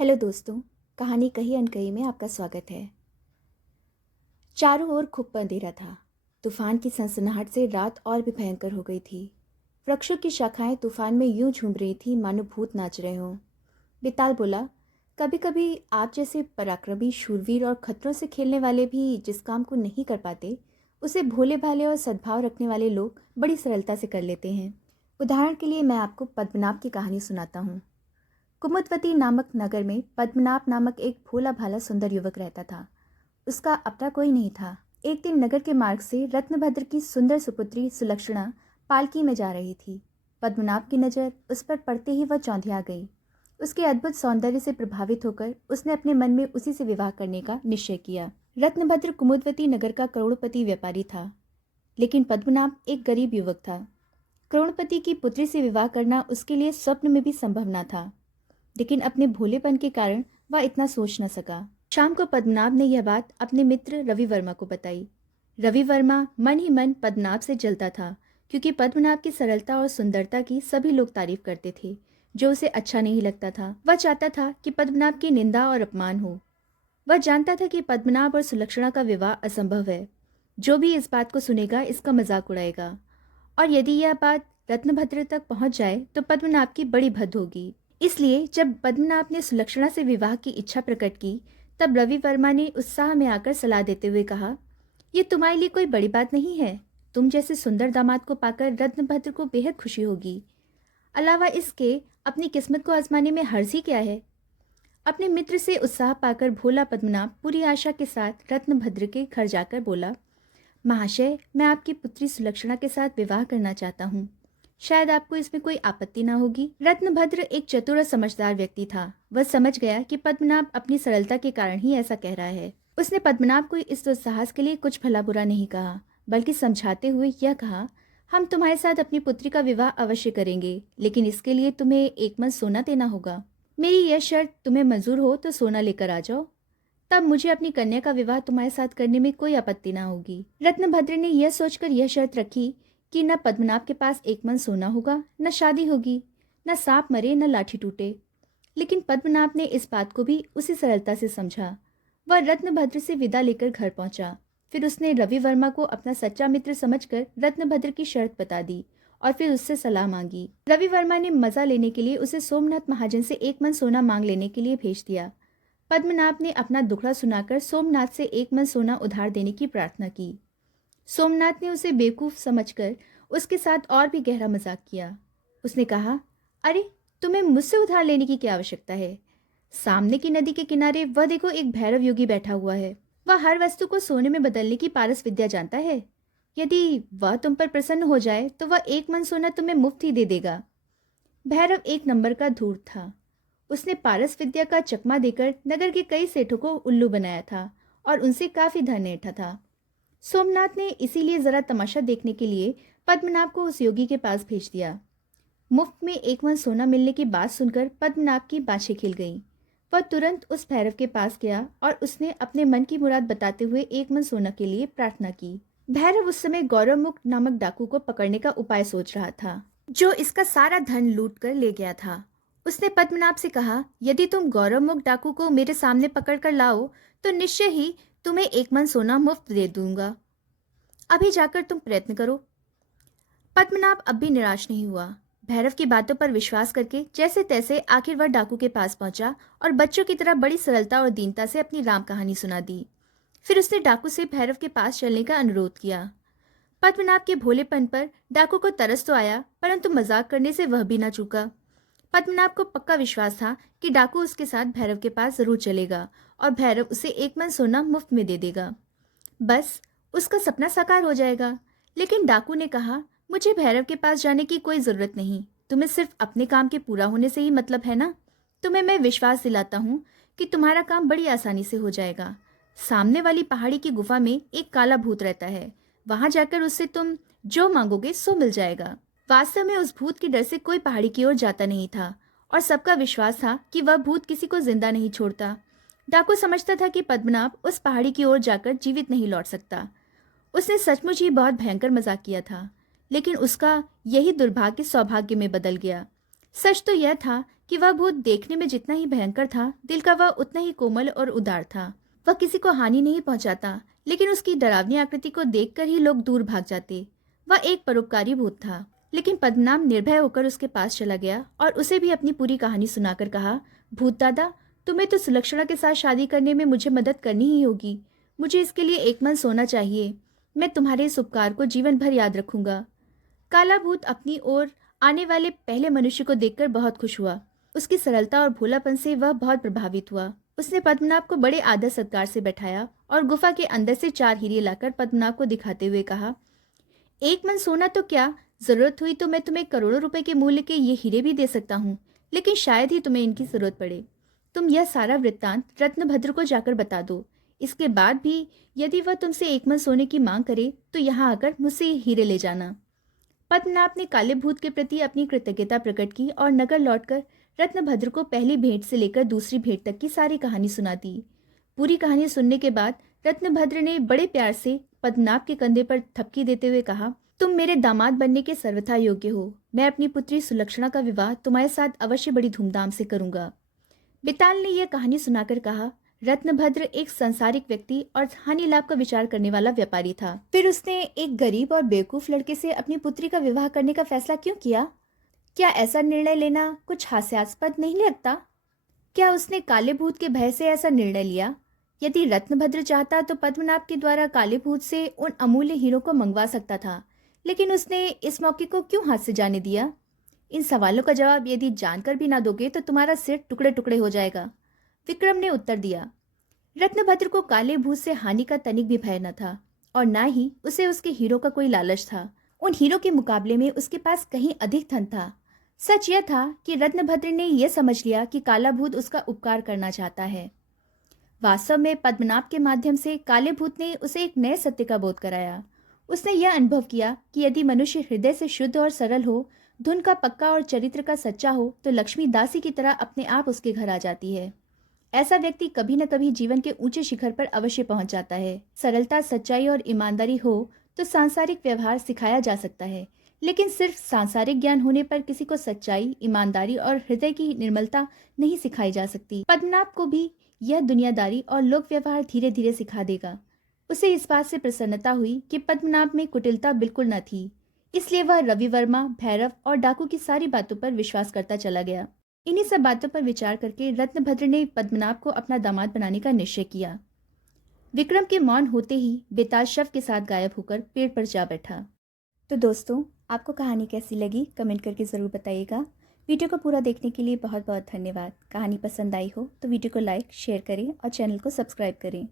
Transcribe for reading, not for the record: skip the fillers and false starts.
Hello दोस्तों। कहानी कही अनकही में आपका स्वागत है। चारों ओर खूब अंधेरा था। तूफान की सनसनाहट से रात और भी भयंकर हो गई थी। वृक्षों की शाखाएं तूफान में यूं झूम रही थी मानो भूत नाच रहे हों। बेताल बोला, कभी कभी आप जैसे पराक्रमी शूरवीर और खतरों से खेलने वाले भी जिस काम को नहीं कर पाते उसे भोले भाले और सद्भाव रखने वाले लोग बड़ी सरलता से कर लेते हैं। उदाहरण के लिए मैं आपको पद्मनाभ की कहानी सुनाता हूँ। कुमुदवती नामक नगर में पद्मनाभ नामक एक भोला भाला सुंदर युवक रहता था। उसका अपना कोई नहीं था। एक दिन नगर के मार्ग से रत्नभद्र की सुंदर सुपुत्री सुलक्षणा पालकी में जा रही थी। पद्मनाभ की नज़र उस पर पड़ते ही वह चौंधिया गई। उसके अद्भुत सौंदर्य से प्रभावित होकर उसने अपने मन में उसी से विवाह करने का निश्चय किया। रत्नभद्र कुमुदवती नगर का करोड़पति व्यापारी था, लेकिन पद्मनाभ एक गरीब युवक था। करोड़पति की पुत्री से विवाह करना उसके लिए स्वप्न में भी संभव न था, लेकिन अपने भोलेपन के कारण वह इतना सोच न सका। शाम को पद्मनाभ ने यह बात अपने मित्र रवि वर्मा को बताई। रवि वर्मा मन ही मन पद्मनाभ से जलता था, क्योंकि पद्मनाभ की सरलता और सुंदरता की सभी लोग तारीफ करते थे, जो उसे अच्छा नहीं लगता था। वह चाहता था कि पद्मनाभ की निंदा और अपमान हो। वह जानता था कि पद्मनाभ और सुलक्षणा का विवाह असंभव है। जो भी इस बात को सुनेगा इसका मजाक उड़ाएगा, और यदि यह बात रत्नभद्र तक पहुंच जाए तो पद्मनाभ की बड़ी भद्द होगी। इसलिए जब पद्मनाभ ने सुलक्षणा से विवाह की इच्छा प्रकट की, तब रवि वर्मा ने उत्साह में आकर सलाह देते हुए कहा, यह तुम्हारे लिए कोई बड़ी बात नहीं है। तुम जैसे सुंदर दामाद को पाकर रत्नभद्र को बेहद खुशी होगी। अलावा इसके अपनी किस्मत को आजमाने में हर्ज ही क्या है। अपने मित्र से उत्साह पाकर भोला पद्मनाभ पूरी आशा के साथ रत्नभद्र के घर जाकर बोला, महाशय, मैं आपकी पुत्री सुलक्षणा के साथ विवाह करना चाहता हूँ। शायद आपको इसमें कोई आपत्ति ना होगी। रत्नभद्र एक चतुर और समझदार व्यक्ति था। वह समझ गया कि पद्मनाभ अपनी सरलता के कारण ही ऐसा कह रहा है। उसने पद्मनाभ को इस दुस्साहस के लिए कुछ भला बुरा नहीं कहा, बल्कि समझाते हुए यह कहा, हम तुम्हारे साथ अपनी पुत्री का विवाह अवश्य करेंगे, लेकिन इसके लिए तुम्हें एक मन सोना देना होगा। मेरी यह शर्त तुम्हें मंजूर हो तो सोना लेकर आ जाओ, तब मुझे अपनी कन्या का विवाह तुम्हारे साथ करने में कोई आपत्ति ना होगी। रत्नभद्र ने यह सोचकर यह शर्त रखी कि न पद्मनाभ के पास एक मन सोना होगा, न शादी होगी, न सांप मरे न लाठी टूटे। लेकिन पद्मनाभ ने इस बात को भी उसी सरलता से समझा। वह रत्नभद्र से विदा लेकर घर पहुंचा। फिर उसने रवि वर्मा को अपना सच्चा मित्र समझकर रत्नभद्र की शर्त बता दी और फिर उससे सलाह मांगी। रवि वर्मा ने मजा लेने के लिए उसे सोमनाथ महाजन से एक मन सोना मांग लेने के लिए भेज दिया। पद्मनाभ ने अपना दुखड़ा सुनाकर सोमनाथ से एक मन सोना उधार देने की प्रार्थना की। सोमनाथ ने उसे बेवकूफ समझकर उसके साथ और भी गहरा मजाक किया। उसने कहा, अरे, तुम्हें मुझसे उधार लेने की क्या आवश्यकता है? सामने की नदी के किनारे वह देखो, एक भैरव योगी बैठा हुआ है। वह हर वस्तु को सोने में बदलने की पारस विद्या जानता है। यदि वह तुम पर प्रसन्न हो जाए तो वह एक मन सोना तुम्हें मुफ्त ही दे देगा। भैरव एक नंबर का धूर्त था। उसने पारस विद्या का चकमा देकर नगर के कई सेठों को उल्लू बनाया था और उनसे काफी धन ऐंठा था। सोमनाथ ने इसीलिए जरा तमाशा देखने के लिए पद्मनाभ को उस योगी के पास भेज दिया। मुफ्त में एक मन सोना मिलने की बात सुनकर पद्मनाभ की बाछें खिल गईं। वह तुरंत उस भैरव के पास गया और उसने अपने मन की मुराद बताते हुए एक मन सोना के लिए प्रार्थना की। भैरव उस समय गौरवमुक्त नामक डाकू को पकड़ने का उपाय सोच रहा था, जो इसका सारा धन लूट कर ले गया था। उसने पद्मनाभ से कहा, यदि तुम गौरवमुक्त डाकू को मेरे सामने पकड़ कर लाओ तो निश्चय ही तुम्हें एक मन सोना मुफ्त दे दूंगा। अभी जाकर तुम प्रयत्न करो। पद्मनाभ अब भी निराश नहीं हुआ। भैरव की बातों पर विश्वास करके जैसे तैसे आखिर वह डाकू के पास पहुंचा और बच्चों की तरह बड़ी सरलता और दीनता से अपनी राम कहानी सुना दी। फिर उसने डाकू से भैरव के पास चलने का अनुरोध किया। पद्मनाभ के भोलेपन पर डाकू को तरस तो आया, परंतु मजाक करने से वह भी न चूका। पद्मनाभ को पक्का विश्वास था कि डाकू उसके साथ भैरव के पास जरूर चलेगा और भैरव उसे एक मन सोना मुफ्त में दे देगा। बस उसका सपना साकार हो जाएगा। लेकिन डाकू ने कहा, मुझे भैरव के पास जाने की कोई जरूरत नहीं। तुम्हें सिर्फ अपने काम के पूरा होने से ही मतलब है ना। तुम्हें मैं विश्वास दिलाता हूँ कि तुम्हारा काम बड़ी आसानी से हो जाएगा। सामने वाली पहाड़ी की गुफा में एक काला भूत रहता है। वहां जाकर उससे तुम जो मांगोगे सो मिल जाएगा। वास्तव में उस भूत के डर से कोई पहाड़ी की ओर जाता नहीं था और सबका विश्वास था कि वह भूत किसी को जिंदा नहीं छोड़ता। डाकू समझता था कि पद्मनाभ उस पहाड़ी की ओर जाकर जीवित नहीं लौट सकता। उसने सचमुच ही बहुत भयंकर मजाक किया था, लेकिन उसका यही दुर्भाग्य सौभाग्य में बदल गया। सच तो यह था कि वह भूत देखने में जितना ही भयंकर था, दिल का वह उतना ही कोमल और उदार था। वह किसी को हानि नहीं पहुंचाता, लेकिन उसकी डरावनी आकृति को देखकर ही लोग दूर भाग जाते। वह एक परोपकारी भूत था। लेकिन पद्मनाभ निर्भय होकर उसके पास चला गया और उसे भी अपनी पूरी कहानी सुनाकर कहा, भूत दादा, तुम्हें तो सुलक्षणा के साथ शादी करने में मुझे मदद करनी ही होगी। मुझे इसके लिए एक मन सोना चाहिए। मैं तुम्हारे इस उपकार को जीवन भर याद रखूंगा। काला भूत अपनी ओर आने वाले पहले मनुष्य को देखकर बहुत खुश हुआ। उसकी सरलता और भोलापन से वह बहुत प्रभावित हुआ। उसने पद्मनाभ को बड़े आदर सत्कार से बैठाया और गुफा के अंदर से 4 हीरे लाकर पद्मनाभ को दिखाते हुए कहा, एक मन सोना तो क्या, जरूरत हुई तो मैं तुम्हें करोड़ों रुपए के मूल्य के ये हीरे भी दे सकता हूँ, लेकिन शायद ही तुम्हें इनकी जरूरत पड़े। तुम यह सारा वृत्तांत रत्नभद्र को जाकर बता दो। इसके बाद भी यदि वह तुमसे एक मन सोने की मांग करे तो यहाँ आकर मुझसे ये हीरे ले जाना। पद्मनाभ ने काले भूत के प्रति अपनी कृतज्ञता प्रकट की और नगर लौटकर रत्नभद्र को पहली भेंट से लेकर दूसरी भेंट तक की सारी कहानी सुना दी। पूरी कहानी सुनने के बाद रत्नभद्र ने बड़े प्यार से पद्मनाभ के कंधे पर थपकी देते हुए कहा, तुम मेरे दामाद बनने के सर्वथा योग्य हो। मैं अपनी पुत्री सुलक्षणा का विवाह तुम्हारे साथ अवश्य बड़ी धूमधाम से करूंगा। बेताल ने यह कहानी सुनाकर कहा, रत्नभद्र एक सांसारिक व्यक्ति और हानि लाभ का विचार करने वाला व्यापारी था। फिर उसने एक गरीब और बेवकूफ लड़के से अपनी पुत्री का विवाह करने का फैसला क्यों किया? क्या ऐसा निर्णय लेना कुछ हास्यास्पद नहीं लगता? क्या उसने काले भूत के भय से ऐसा निर्णय लिया? यदि रत्नभद्र चाहता तो पद्मनाभ के द्वारा काले भूत से उन अमूल्य हीरों को मंगवा सकता था, लेकिन उसने इस मौके को क्यों हाथ से जाने दिया? इन सवालों का जवाब यदि जानकर भी ना दोगे तो तुम्हारा सिर टुकड़े टुकड़े हो जाएगा। विक्रम ने उत्तर दिया। रत्नभद्र को काले भूत से हानि का तनिक भी भय न था और न ही उसे उसके हीरो का कोई लालच था। उन हीरो के मुकाबले में उसके पास कहीं अधिक धन था। सच यह था कि रत्नभद्र ने यह समझ लिया कि काला भूत उसका उपकार करना चाहता है। वास्तव में पद्मनाभ के माध्यम से काले भूत ने उसे एक नए सत्य का बोध कराया। उसने यह अनुभव किया कि यदि मनुष्य हृदय से शुद्ध और सरल हो, धुन का पक्का और चरित्र का सच्चा हो, तो लक्ष्मी दासी की तरह अपने आप उसके घर आ जाती है। ऐसा व्यक्ति कभी न कभी जीवन के ऊंचे शिखर पर अवश्य पहुंच जाता है। सरलता, सच्चाई और ईमानदारी हो तो सांसारिक व्यवहार सिखाया जा सकता है, लेकिन सिर्फ सांसारिक ज्ञान होने पर किसी को सच्चाई, ईमानदारी और हृदय की निर्मलता नहीं सिखाई जा सकती। पद्मनाभ को भी यह दुनियादारी और लोक व्यवहार धीरे धीरे सिखा देगा। उसे इस बात से प्रसन्नता हुई कि पद्मनाभ में कुटिलता बिल्कुल न थी, इसलिए वह रवि वर्मा, भैरव और डाकू की सारी बातों पर विश्वास करता चला गया। इन्हीं सब बातों पर विचार करके रत्नभद्र ने पद्मनाभ को अपना दामाद बनाने का निश्चय किया। विक्रम के मौन होते ही बेताल शव के साथ गायब होकर पेड़ पर जा बैठा। तो दोस्तों, आपको कहानी कैसी लगी कमेंट करके ज़रूर बताइएगा। वीडियो को पूरा देखने के लिए बहुत बहुत धन्यवाद। कहानी पसंद आई हो तो वीडियो को लाइक, शेयर करें और चैनल को सब्सक्राइब करें।